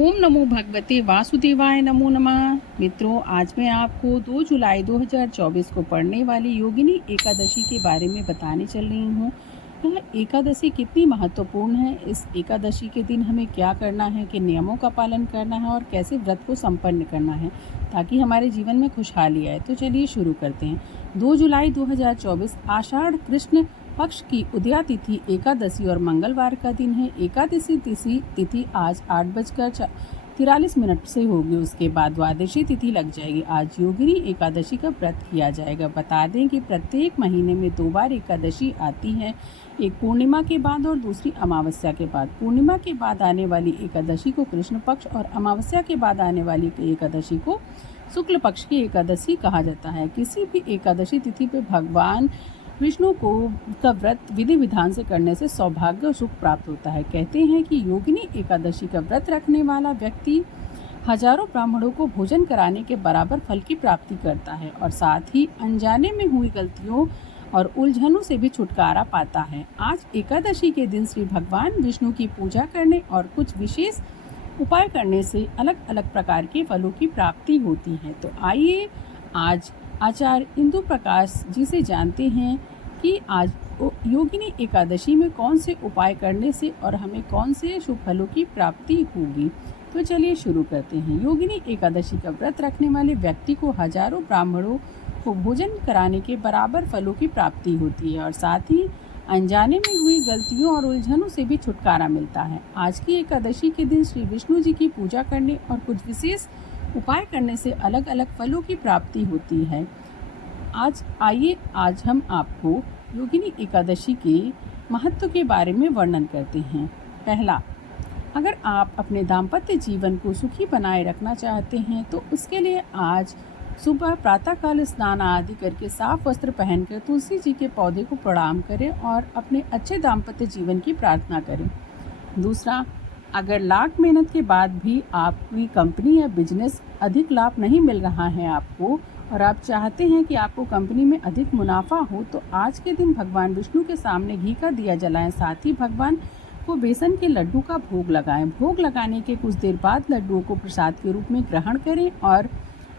ओम नमो भगवते वासुदेवाय नमो नमः। मित्रों, आज मैं आपको 2 जुलाई 2024 को पड़ने वाली योगिनी एकादशी के बारे में बताने चल रही हूँ। यह एकादशी कितनी महत्वपूर्ण है, इस एकादशी के दिन हमें क्या करना है, किन नियमों का पालन करना है और कैसे व्रत को संपन्न करना है ताकि हमारे जीवन में खुशहाली आए। तो चलिए शुरू करते हैं। 2 जुलाई 2024 आषाढ़ कृष्ण पक्ष की उदया तिथि एकादशी और मंगलवार का दिन है। एकादशी तिथि आज 8:43 से होगी। उसके बाद द्वादशी तिथि लग जाएगी। आज योगिनी एकादशी का व्रत किया जाएगा। बता दें कि प्रत्येक महीने में 2 बार एकादशी आती है, एक पूर्णिमा के बाद और दूसरी अमावस्या के बाद। पूर्णिमा के बाद आने वाली एकादशी को कृष्ण पक्ष और अमावस्या के बाद आने वाली एकादशी को शुक्ल पक्ष की एकादशी कहा जाता है। किसी भी एकादशी तिथि पे भगवान विष्णु को का व्रत विधि विधान से करने से सौभाग्य और सुख प्राप्त होता है। कहते हैं कि योगिनी एकादशी का व्रत रखने वाला व्यक्ति हजारों ब्राह्मणों को भोजन कराने के बराबर फल की प्राप्ति करता है और साथ ही अनजाने में हुई गलतियों और उलझनों से भी छुटकारा पाता है। आज एकादशी के दिन श्री भगवान विष्णु की पूजा करने और कुछ विशेष उपाय करने से अलग अलग प्रकार के फलों की प्राप्ति होती है। तो आइए आज आचार्य इंदु प्रकाश जी से जानते हैं कि आज योगिनी एकादशी में कौन से उपाय करने से और हमें कौन से शुभ फलों की प्राप्ति होगी। तो चलिए शुरू करते हैं। योगिनी एकादशी का व्रत रखने वाले व्यक्ति को हजारों ब्राह्मणों को भोजन कराने के बराबर फलों की प्राप्ति होती है और साथ ही अनजाने में हुई गलतियों और उलझनों से भी छुटकारा मिलता है। आज की एकादशी के दिन श्री विष्णु जी की पूजा करने और कुछ विशेष उपाय करने से अलग अलग फलों की प्राप्ति होती है। आज हम आपको योगिनी एकादशी के महत्व के बारे में वर्णन करते हैं। पहला, अगर आप अपने दाम्पत्य जीवन को सुखी बनाए रखना चाहते हैं तो उसके लिए आज सुबह प्रातःकाल स्नान आदि करके साफ वस्त्र पहनकर तुलसी जी के पौधे को प्रणाम करें और अपने अच्छे दाम्पत्य जीवन की प्रार्थना करें। दूसरा, अगर लाख मेहनत के बाद भी आपकी कंपनी या बिजनेस अधिक लाभ नहीं मिल रहा है आपको और आप चाहते हैं कि आपको कंपनी में अधिक मुनाफा हो, तो आज के दिन भगवान विष्णु के सामने घी का दिया जलाएं। साथ ही भगवान को बेसन के लड्डू का भोग लगाएं। भोग लगाने के कुछ देर बाद लड्डुओं को प्रसाद के रूप में ग्रहण करें और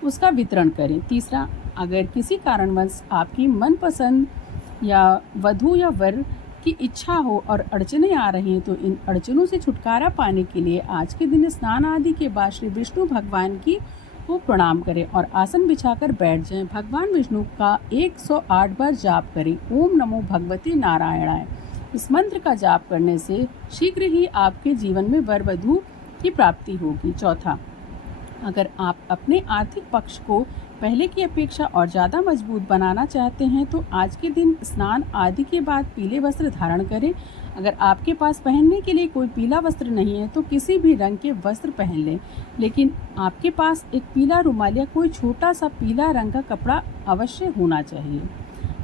उसका वितरण करें। तीसरा, अगर किसी कारणवश आपकी मनपसंद या वधू या वर की इच्छा हो और अड़चने आ रही हैं तो इन अड़चनों से छुटकारा पाने के लिए आज के दिन स्नान आदि के बाद श्री विष्णु भगवान की को प्रणाम करें और आसन बिछाकर बैठ जाएं। भगवान विष्णु का 108 बार जाप करें। ओम नमो भगवते नारायणाय। इस मंत्र का जाप करने से शीघ्र ही आपके जीवन में वर वधू की प्राप्ति होगी। चौथा, अगर आप अपने आर्थिक पक्ष को पहले की अपेक्षा और ज़्यादा मजबूत बनाना चाहते हैं तो आज के दिन स्नान आदि के बाद पीले वस्त्र धारण करें। अगर आपके पास पहनने के लिए कोई पीला वस्त्र नहीं है तो किसी भी रंग के वस्त्र पहन लें, लेकिन आपके पास एक पीला रुमाल या कोई छोटा सा पीला रंग का कपड़ा अवश्य होना चाहिए।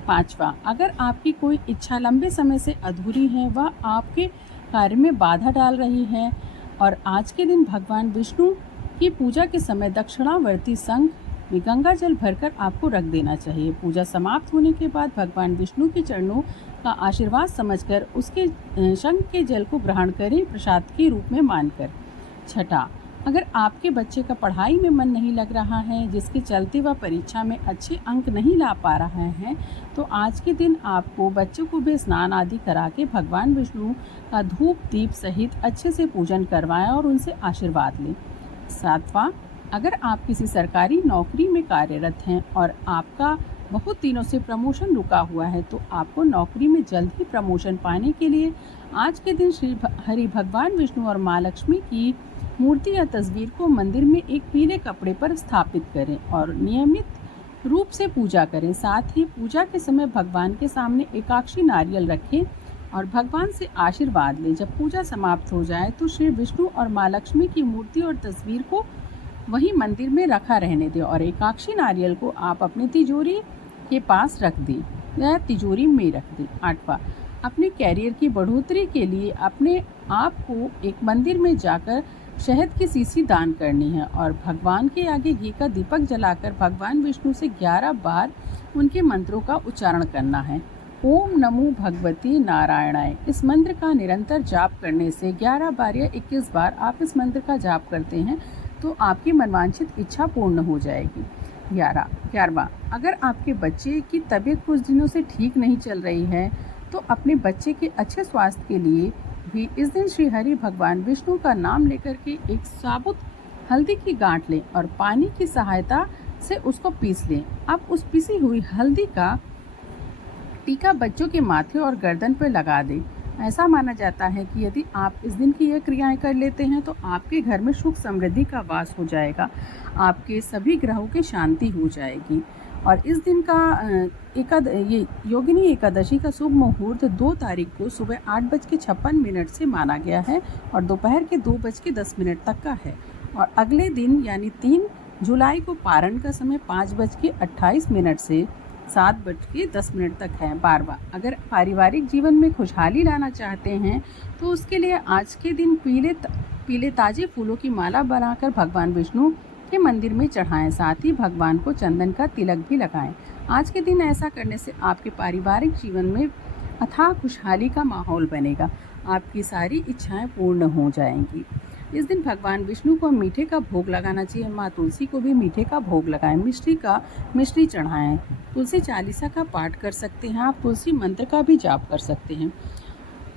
पांचवा, अगर आपकी कोई इच्छा लंबे समय से अधूरी है, वह आपके कार्य में बाधा डाल रही है और आज के दिन भगवान विष्णु की पूजा के समय दक्षिणावर्ती शंख में गंगा जल भरकर आपको रख देना चाहिए। पूजा समाप्त होने के बाद भगवान विष्णु के चरणों का आशीर्वाद समझकर उसके शंख के जल को ग्रहण करें, प्रसाद के रूप में मानकर। छठा, अगर आपके बच्चे का पढ़ाई में मन नहीं लग रहा है, जिसके चलते वह परीक्षा में अच्छे अंक नहीं ला पा रहा है, तो आज के दिन आपको बच्चों को भी स्नान आदि करा के भगवान विष्णु का धूप दीप सहित अच्छे से पूजन करवाएं और उनसे आशीर्वाद लें। सातवां, अगर आप किसी सरकारी नौकरी में कार्यरत हैं और आपका बहुत दिनों से प्रमोशन रुका हुआ है तो आपको नौकरी में जल्द ही प्रमोशन पाने के लिए आज के दिन श्री हरि भगवान विष्णु और माँ लक्ष्मी की मूर्ति या तस्वीर को मंदिर में एक पीले कपड़े पर स्थापित करें और नियमित रूप से पूजा करें। साथ ही पूजा के समय भगवान के सामने एकाक्षी नारियल रखें और भगवान से आशीर्वाद लें। जब पूजा समाप्त हो जाए तो श्री विष्णु और माँ लक्ष्मी की मूर्ति और तस्वीर को वही मंदिर में रखा रहने दें और एकाक्षी नारियल को आप अपनी तिजोरी के पास रख दें या तिजोरी में रख दें। आठवां, अपने कैरियर की बढ़ोतरी के लिए अपने आप को एक मंदिर में जाकर शहद की शीशी दान करनी है और भगवान के आगे घी का दीपक जलाकर भगवान विष्णु से 11 बार उनके मंत्रों का उच्चारण करना है। ओम नमो भगवते नारायणाय। इस मंत्र का निरंतर जाप करने से 11 बार या 21 बार आप इस मंत्र का जाप करते हैं तो आपकी मनवांछित इच्छा पूर्ण हो जाएगी। 11वां, अगर आपके बच्चे की तबीयत कुछ दिनों से ठीक नहीं चल रही है तो अपने बच्चे के अच्छे स्वास्थ्य के लिए भी इस दिन श्री हरि भगवान विष्णु का नाम लेकर के एक साबुत हल्दी की गांठ लें और पानी की सहायता से उसको पीस लें। आप उस पिसी हुई हल्दी का टीका बच्चों के माथे और गर्दन पर लगा दें। ऐसा माना जाता है कि यदि आप इस दिन की ये क्रियाएं कर लेते हैं तो आपके घर में सुख समृद्धि का वास हो जाएगा, आपके सभी ग्रहों की शांति हो जाएगी। और इस दिन का ये योगिनी एकादशी का शुभ मुहूर्त 2 तारीख को सुबह 8:56 से माना गया है और दोपहर के 2:10 तक का है। और अगले दिन यानी 3 जुलाई को पारण का समय 5:28 से 7:10 तक है। 12वां, अगर पारिवारिक जीवन में खुशहाली लाना चाहते हैं तो उसके लिए आज के दिन पीले ताजे फूलों की माला बनाकर भगवान विष्णु के मंदिर में चढ़ाएं। साथ ही भगवान को चंदन का तिलक भी लगाएं। आज के दिन ऐसा करने से आपके पारिवारिक जीवन में अथाह खुशहाली का माहौल बनेगा, आपकी सारी इच्छाएं पूर्ण हो जाएंगी। इस दिन भगवान विष्णु को मीठे का भोग लगाना चाहिए। माँ तुलसी को भी मीठे का भोग लगाएं, मिश्री चढ़ाएं। तुलसी चालीसा का पाठ कर सकते हैं, आप तुलसी मंत्र का भी जाप कर सकते हैं।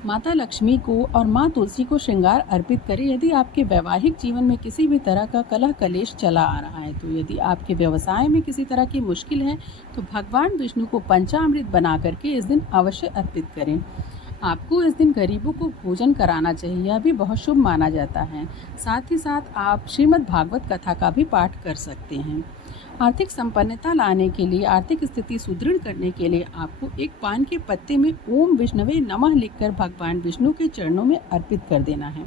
माता लक्ष्मी को और माँ तुलसी को श्रृंगार अर्पित करें। यदि आपके वैवाहिक जीवन में किसी भी तरह का कलह कलेश चला आ रहा है, तो यदि आपके व्यवसाय में किसी तरह की मुश्किल है तो भगवान विष्णु को पंचामृत बना करके इस दिन अवश्य अर्पित करें। आपको इस दिन गरीबों को भोजन कराना चाहिए, यह भी बहुत शुभ माना जाता है। साथ ही साथ आप श्रीमद् भागवत कथा का भी पाठ कर सकते हैं। आर्थिक संपन्नता लाने के लिए, आर्थिक स्थिति सुदृढ़ करने के लिए आपको एक पान के पत्ते में ओम विष्णवे नमः लिखकर भगवान विष्णु के चरणों में अर्पित कर देना है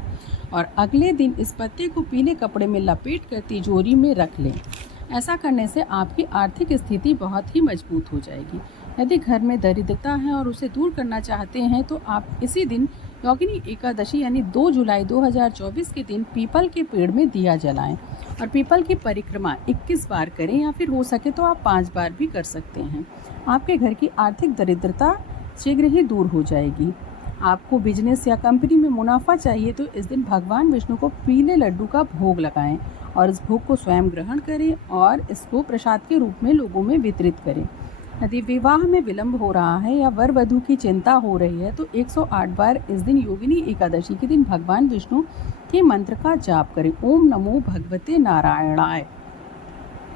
और अगले दिन इस पत्ते को पीले कपड़े में लपेट कर तिजोरी में रख लें। ऐसा करने से आपकी आर्थिक स्थिति बहुत ही मजबूत हो जाएगी। यदि घर में दरिद्रता है और उसे दूर करना चाहते हैं तो आप इसी दिन योगिनी एकादशी यानी 2 जुलाई 2024 के दिन पीपल के पेड़ में दिया जलाएं और पीपल की परिक्रमा 21 बार करें या फिर हो सके तो आप 5 बार भी कर सकते हैं। आपके घर की आर्थिक दरिद्रता शीघ्र ही दूर हो जाएगी। आपको बिजनेस या कंपनी में मुनाफा चाहिए तो इस दिन भगवान विष्णु को पीले लड्डू का भोग लगाएं और इस भोग को स्वयं ग्रहण करें और इसको प्रसाद के रूप में लोगों में वितरित करें। यदि विवाह में विलंब हो रहा है या वर वधू की चिंता हो रही है तो 108 बार इस दिन योगिनी एकादशी के दिन भगवान विष्णु के मंत्र का जाप करें। ओम नमो भगवते नारायणाय।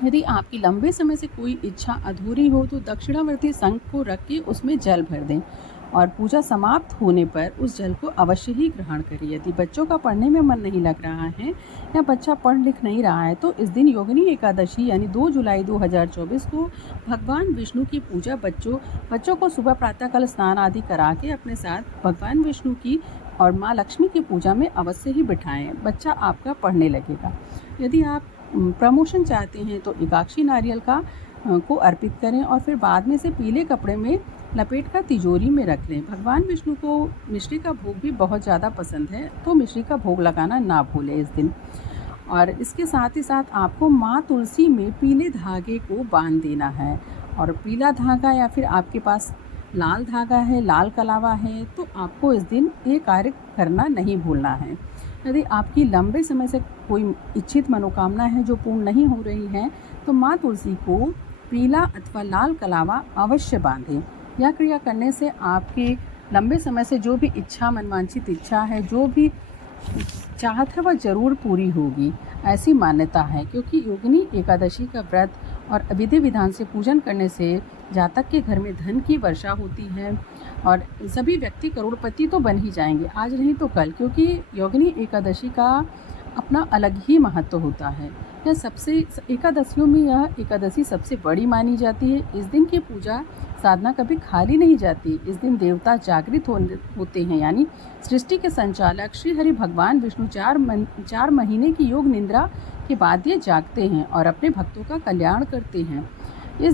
यदि आपकी लंबे समय से कोई इच्छा अधूरी हो तो दक्षिणावर्ती शंख को रख के उसमें जल भर दें और पूजा समाप्त होने पर उस जल को अवश्य ही ग्रहण करें। यदि बच्चों का पढ़ने में मन नहीं लग रहा है या बच्चा पढ़ लिख नहीं रहा है तो इस दिन योगिनी एकादशी यानी 2 जुलाई 2024 को भगवान विष्णु की पूजा बच्चों को सुबह प्रातःकाल स्नान आदि करा के अपने साथ भगवान विष्णु की और माँ लक्ष्मी की पूजा में अवश्य ही बिठाएं। बच्चा आपका पढ़ने लगेगा। यदि आप प्रमोशन चाहते हैं तो एकाक्षी नारियल को अर्पित करें और फिर बाद में से पीले कपड़े में लपेट कर तिजोरी में रख लें। भगवान विष्णु को मिश्री का भोग भी बहुत ज़्यादा पसंद है तो मिश्री का भोग लगाना ना भूलें इस दिन। और इसके साथ ही साथ आपको माँ तुलसी में पीले धागे को बांध देना है और पीला धागा या फिर आपके पास लाल धागा है, लाल कलावा है तो आपको इस दिन ये कार्य करना नहीं भूलना है। यदि आपकी लंबे समय से कोई इच्छित मनोकामना है जो पूर्ण नहीं हो रही है तो माँ तुलसी को पीला अथवा लाल कलावा अवश्य बांधें। यह क्रिया करने से आपके लंबे समय से जो भी इच्छा, मनवांछित इच्छा है, जो भी चाहत है वह जरूर पूरी होगी, ऐसी मान्यता है। क्योंकि योगिनी एकादशी का व्रत और विधि विधान से पूजन करने से जातक के घर में धन की वर्षा होती है और सभी व्यक्ति करोड़पति तो बन ही जाएंगे, आज नहीं तो कल, क्योंकि योगिनी एकादशी का अपना अलग ही महत्व होता है। यह सबसे एकादशियों में यह एकादशी सबसे बड़ी मानी जाती है। इस दिन की पूजा साधना कभी खाली नहीं जाती। इस दिन देवता जागृत होते हैं, यानी सृष्टि के संचालक श्री हरि भगवान विष्णु 4 महीने की योग निद्रा के बाद ये जागते हैं और अपने भक्तों का कल्याण करते हैं। इस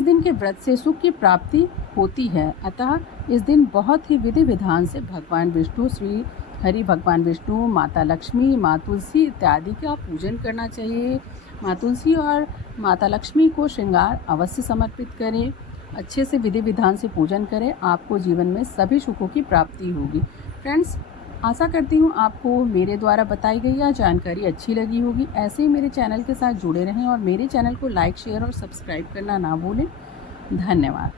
दिन के व्रत से सुख की प्राप्ति होती है। अतः इस दिन बहुत ही विधि विधान से भगवान विष्णु, श्री हरि भगवान विष्णु, माता लक्ष्मी, माँ तुलसी इत्यादि का पूजन करना चाहिए। माँ तुलसी और माता लक्ष्मी को श्रृंगार अवश्य समर्पित करें अच्छे से विधि विधान से पूजन करें, आपको जीवन में सभी सुखों की प्राप्ति होगी। फ्रेंड्स, आशा करती हूँ आपको मेरे द्वारा बताई गई यह जानकारी अच्छी लगी होगी। ऐसे ही मेरे चैनल के साथ जुड़े रहें और मेरे चैनल को लाइक, शेयर और सब्सक्राइब करना ना भूलें। धन्यवाद।